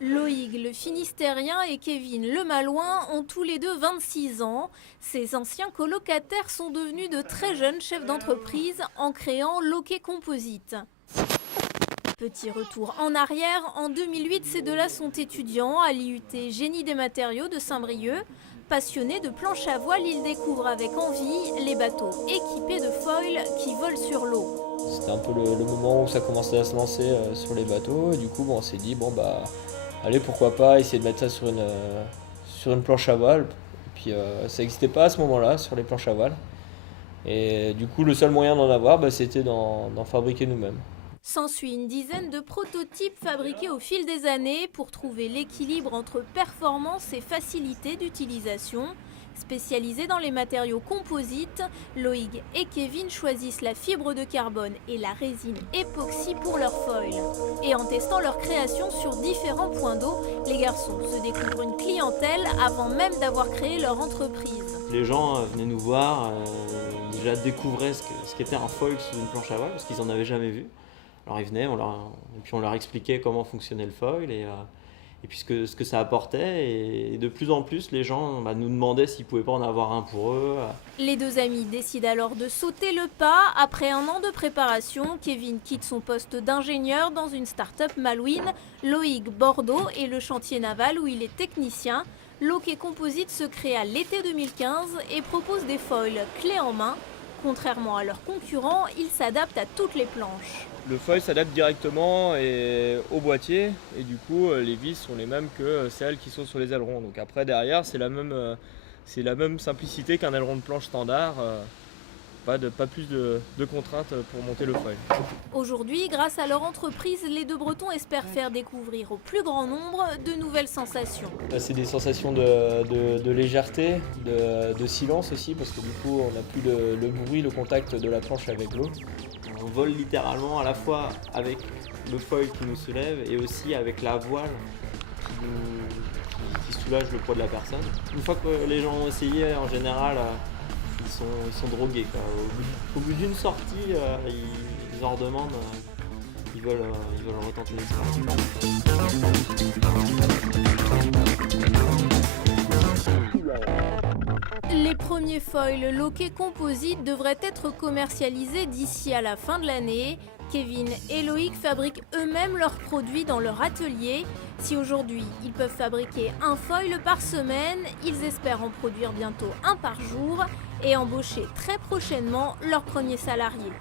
Loïg, le Finistérien, et Kevin, le Malouin, ont tous les deux 26 ans. Ces anciens colocataires sont devenus de très jeunes chefs d'entreprise en créant Loquet Composite. Petit retour en arrière, en 2008, ces deux-là sont étudiants à l'IUT Génie des matériaux de Saint-Brieuc. Passionnés de planches à voile, ils découvrent avec envie les bateaux équipés de foils qui volent sur l'eau. C'était un peu le moment où ça commençait à se lancer sur les bateaux. Et du coup, on s'est dit, allez, pourquoi pas essayer de mettre ça sur une planche à voile. Et puis ça n'existait pas à ce moment-là sur les planches à voile. Et du coup, le seul moyen d'en avoir, c'était d'en fabriquer nous-mêmes. S'ensuit une dizaine de prototypes fabriqués au fil des années pour trouver l'équilibre entre performance et facilité d'utilisation. Spécialisés dans les matériaux composites, Loïg et Kevin choisissent la fibre de carbone et la résine époxy pour leurs foils. Et en testant leur création sur différents points d'eau, les garçons se découvrent une clientèle avant même d'avoir créé leur entreprise. Les gens venaient nous voir, déjà découvraient ce qu'était un foil sur une planche à voile parce qu'ils n'en avaient jamais vu. Alors ils venaient, et puis on leur expliquait comment fonctionnait le foil et puis ce que ça apportait. Et de plus en plus, les gens nous demandaient s'ils ne pouvaient pas en avoir un pour eux. Les deux amis décident alors de sauter le pas. Après un an de préparation, Kevin quitte son poste d'ingénieur dans une start-up malouine, Loïg Bordeaux, et le chantier naval où il est technicien. Loquet Composite se crée à l'été 2015 et propose des foils clés en main. Contrairement à leurs concurrents, ils s'adaptent à toutes les planches. Le foil s'adapte directement au boîtier et du coup les vis sont les mêmes que celles qui sont sur les ailerons. Donc après derrière c'est la même simplicité qu'un aileron de planche standard. Pas plus de contraintes pour monter le foil. Aujourd'hui, grâce à leur entreprise, les deux Bretons espèrent faire découvrir au plus grand nombre de nouvelles sensations. C'est des sensations de légèreté, de silence aussi, parce que du coup on n'a plus le bruit, le contact de la planche avec l'eau. On vole littéralement à la fois avec le foil qui nous soulève et aussi avec la voile qui soulage le poids de la personne. Une fois que les gens ont essayé, en général, ils sont drogués, quoi. Au bout d'une sortie, ils en redemandent, ils veulent retenter l'expérience. Les premiers foils Loquet Composite devraient être commercialisés d'ici à la fin de l'année. Kevin et Loïg fabriquent eux-mêmes leurs produits dans leur atelier. Si aujourd'hui ils peuvent fabriquer un foil par semaine, ils espèrent en produire bientôt un par jour et embaucher très prochainement leurs premiers salariés.